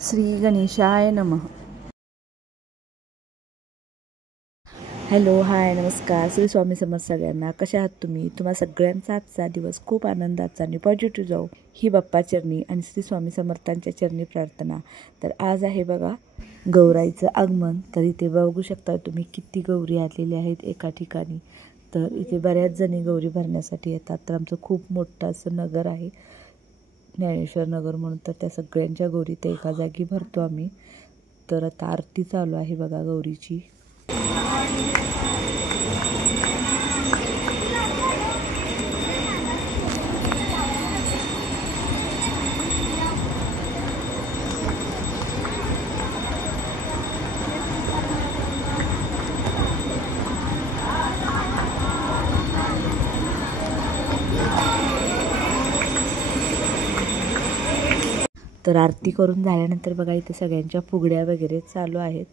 श्री गणेशाय नमः. हॅलो, हाय, नमस्कार. श्री स्वामी समर्थ सगळ्यांना. कशा आहात तुम्ही? तुम्हा सगळ्यांचा आजचा दिवस खूप आनंदाचा आणि पॉझिटिव्ह जाऊ ही बाप्पा चरणी आणि श्री स्वामी समर्थांच्या चरणी प्रार्थना. तर आज आहे बघा गौराईचं आगमन. तर इथे बघू शकता तुम्ही किती गौरी आलेल्या आहेत एका ठिकाणी. तर इथे बऱ्याच जणी गौरी भरण्यासाठी येतात. तर आमचं खूप मोठं असं नगर आहे, ज्ञानेश्वर नगर म्हणून. तर त्या सगळ्यांच्या गौरी ते एका जागी भरतो आम्ही. तर आता आरती चालू आहे बघा गौरीची. तर आरती करून झाल्यानंतर बघा इथे सगळ्यांच्या फुगड्या वगैरे चालू आहेत.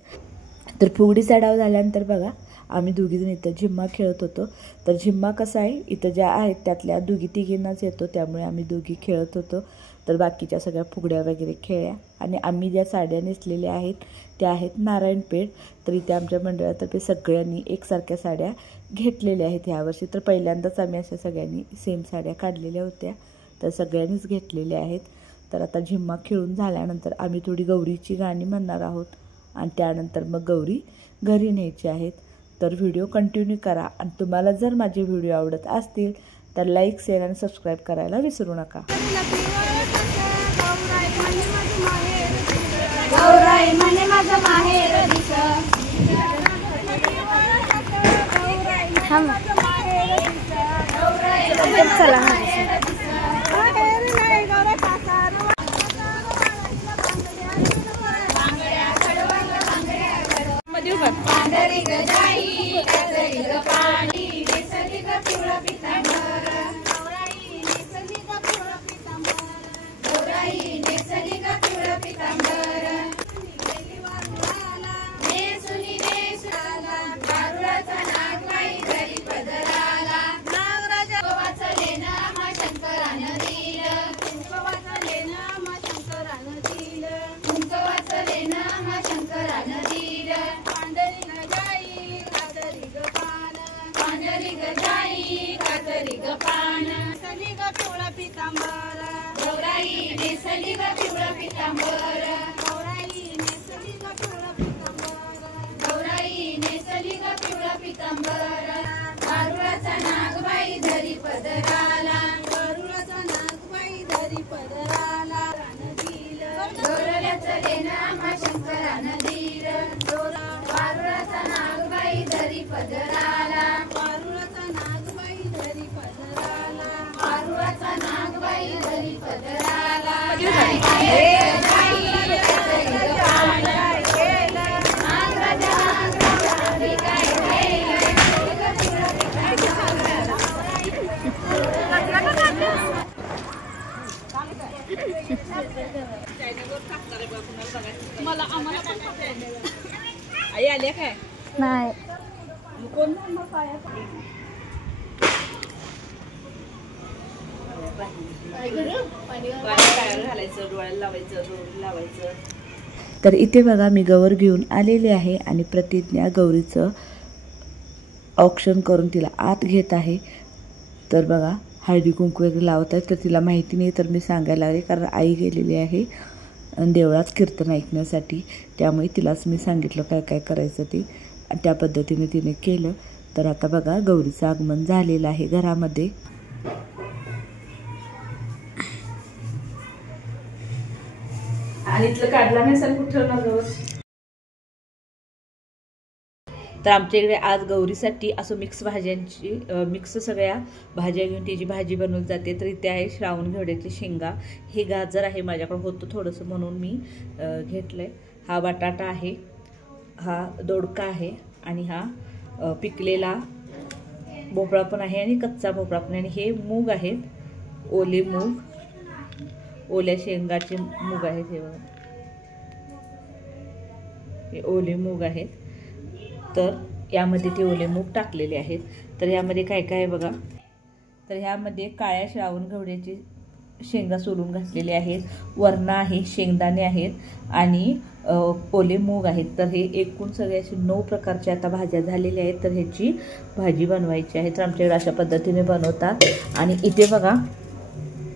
तर फुगडी चढाव झाल्यानंतर बघा आम्ही दोघीजण इथं झिम्मा खेळत होतो. तर झिम्मा कसा आहे, इथं ज्या आहेत त्यातल्या दोघी तिघींनाच येतो, त्यामुळे आम्ही दोघी खेळत होतो. तर बाकीच्या सगळ्या फुगड्या वगैरे खेळल्या. आणि आम्ही ज्या साड्या नेसलेल्या आहेत त्या आहेत नारायणपेठ. तर इथे आमच्या मंडळातर्फे सगळ्यांनी एकसारख्या साड्या घेतलेल्या आहेत ह्यावर्षी. तर पहिल्यांदाच आम्ही अशा सगळ्यांनी सेम साड्या काढलेल्या होत्या, तर सगळ्यांनीच घेतलेल्या आहेत. तर आता झिम्मा खेळून झाल्यानंतर आम्ही थोडी गौरीची गाणी म्हणणार आहोत आणि त्यानंतर मग गौरी घरी न्यायची आहेत. तर व्हिडिओ कंटिन्यू करा. आणि तुम्हाला जर माझे व्हिडिओ आवडत असतील तर लाईक, शेअर आणि सबस्क्राईब करायला विसरू नका. आई आल्या काय नाही कोण घालायचं, डोळ्याला लावायचं, दोरी लावायचं. तर इथे बघा मी गवर घेऊन आलेले आहे आणि प्रतिज्ञा गौरीचं ऑक्शन करून तिला आत घेत आहे. तर बघा हळदी कुंकू वगैरे लावत आहे. तर तिला माहिती नाही, तर मी सांगायला लागले कारण आई गेलेली आहे देवळात कीर्तन ऐकण्यासाठी. त्यामुळे तिलाच मी सांगितलं काय काय करायचं ते, आणि त्या पद्धतीने तिने केलं. तर आता बघा गौरीचं आगमन झालेलं आहे घरामध्ये. आणि इथलं काढला नाही सर कुठं ना गौर. तर आमच्या इकडे आज गौरीसाठी असं मिक्स भाज्यांची मिक्स सगळ्या भाज्या घेऊन त्याची भाजी बनवली जाते. तर इथे आहे श्रावण घेवड्याची शेंगा, हे गाजर आहे माझ्याकडे होतं थोडंसं म्हणून मी घेतलं आहे. हा बटाटा आहे, हा दोडका आहे आणि हा पिकलेला भोपळा पण आहे आणि कच्चा भोपळा पण आहे. आणि हे मूग आहेत, ओले मूग, ओल्या शेंगाचे मूग आहेत. हे ओले मूग आहेत. तर यामध्ये ते ओले मूग टाकलेले आहेत. तर यामध्ये काय काय आहे बघा. तर ह्यामध्ये काळ्या श्रावण घेवड्याची शेंगा सोलून घातलेले आहेत, वरणा आहे, शेंगदाणे आहेत आणि ओले मूग आहेत. तर हे एकूण सगळे असे 9 प्रकारच्या आता भाज्या झालेल्या आहेत. तर ह्याची भाजी बनवायची आहे. तर आमच्याकडे अशा पद्धतीने बनवतात. आणि इथे बघा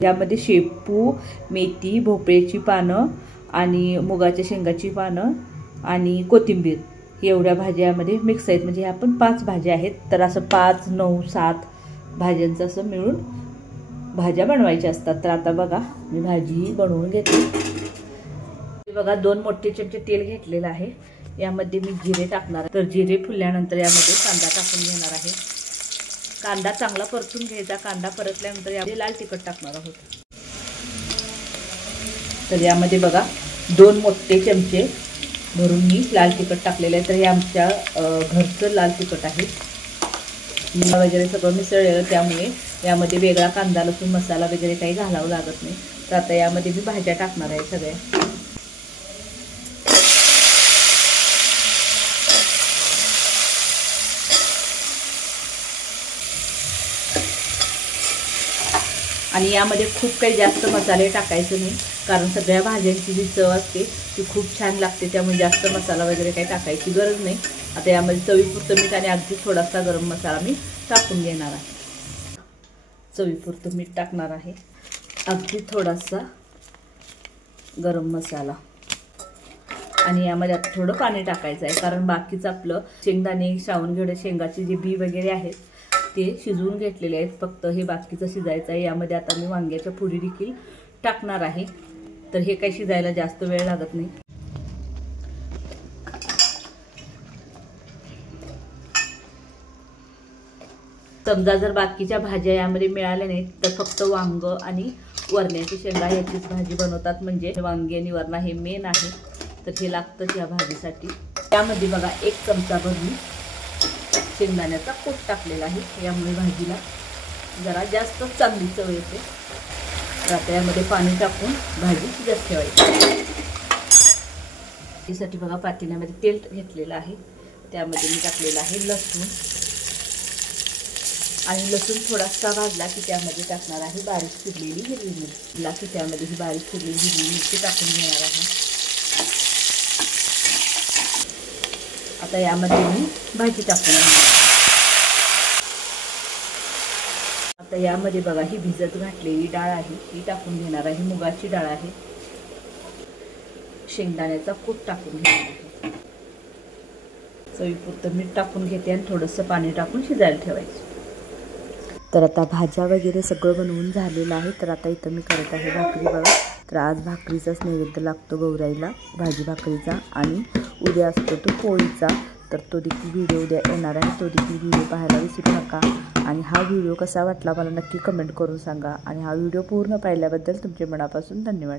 यामध्ये शेपू, मेथी, भोपळ्याची पानं आणि मुगाच्या शेंगाची पानं आणि कोथिंबीर एवढ्या भाज्या यामध्ये मिक्स आहेत. म्हणजे ह्या पण 5 भाज्या आहेत. तर असं 5, 9, 7 भाज्यांचं असं मिळून भाज्या बनवायच्या असतात. तर आता बघा मी भाजी बनवून घेते. बघा 2 मोठे चमचे तेल घेतलेलं आहे. यामध्ये मी जिरे टाकणार. तर जिरे फुलल्यानंतर यामध्ये कांदा टाकून घेणार आहे. कांदा चांगला परतून घ्यायचा. कांदा परतल्यानंतर यामध्ये लाल तिखट टाकणार आहोत. तर यामध्ये बघा 2 मोठे चमचे भरून मी लाल तिखट टाकलेलं आहे. तर हे आमच्या घरचं लाल तिखट आहे. वगैरे सगळं मिसळलेलं, त्यामुळे यामध्ये वेगळा कांदा लसूण मसाला वगैरे काही घालावं लागत नाही. तर आता यामध्ये मी भाज्या टाकणार आहे सगळ्या. आणि यामध्ये खूप काही जास्त मसाले टाकायचे नाही, कारण सगळ्या भाज्यांची जी चव असते ती खूप छान लागते. त्यामुळे जास्त मसाला वगैरे काही टाकायची गरज नाही. आता यामध्ये चवीपुरतं मीठ आणि अगदी थोडासा गरम मसाला मी टाकून घेणार आहे. चवीपुरतं मीठ टाकणार आहे, अगदी थोडासा गरम मसाला आणि यामध्ये आता थोडं पाणी टाकायचं आहे, कारण बाकीचं आपलं शेंगदाणे, श्रावण घेवडे, शेंगाचे जे बी वगैरे आहेत ते शिजवून घेतलेले आहेत. फक्त हे बाकीचं शिजायचं आहे. यामध्ये आता मी वांग्याच्या फोडी देखील टाकणार आहे. तर हे काही शिजायला जास्त वेळ लागत नाही. समजा जर बाकीच्या भाज्या यामध्ये मिळाल्या नाहीत तर फक्त वांग आणि वरण्याची शेंगा याचीच भाजी बनवतात. म्हणजे वांगी आणि वरणा हे मेन आहे. तर हे लागतंच या भाजीसाठी. त्यामध्ये बघा 1 चमचाभर मी शेंगदाण्याचा कूट टाकलेला आहे. यामुळे भाजीला जरा जास्त चांगली चव येते. तर आता यामध्ये पाणी टाकून भाजी शिजत ठेवायची. यासाठी बघा पातेल्यामध्ये तेल घेतलेलं आहे. त्यामध्ये मी टाकलेलं आहे लसूण आणि लसूण थोडासा भाजला की त्यामध्ये टाकणार आहे बारीक चिरलेली हिरवी मिरची. त्यामध्ये ही बारीक चिरलेली हिरवी मिरची टाकून घेणार आहे. आता यामध्ये मी भाजी टाकून घेणार. आता यामध्ये बघा ही भिजत घातलेली डाळ आहे ही टाकून घेणार आहे. मुगाची डाळ आहे. शेंगदाण्याचा कूट टाकून घेणार आहे. चवीपुरतं मीठ टाकून घेते आणि थोडंसं पाणी टाकून शिजायला ठेवायचं. तर आता भाज्या वगैरे सगळं बनवून झालेलं आहे. तर आता इथं मी करत आहे भाकरी बघा. तर आज भाकरीचाच नैवेद्य लागतो गौराईला, भाजी भाकरीचा. आणि उद्या असतो तो पोळीचा. तर तो देखील व्हिडिओ उद्या येणार आहे. तो देखील व्हिडिओ पाहायला विसरू नका. आणि हा व्हिडिओ कसा वाटला मला नक्की कमेंट करून सांगा. आणि हा व्हिडिओ पूर्ण पाहिल्याबद्दल तुमचे मनापासून धन्यवाद.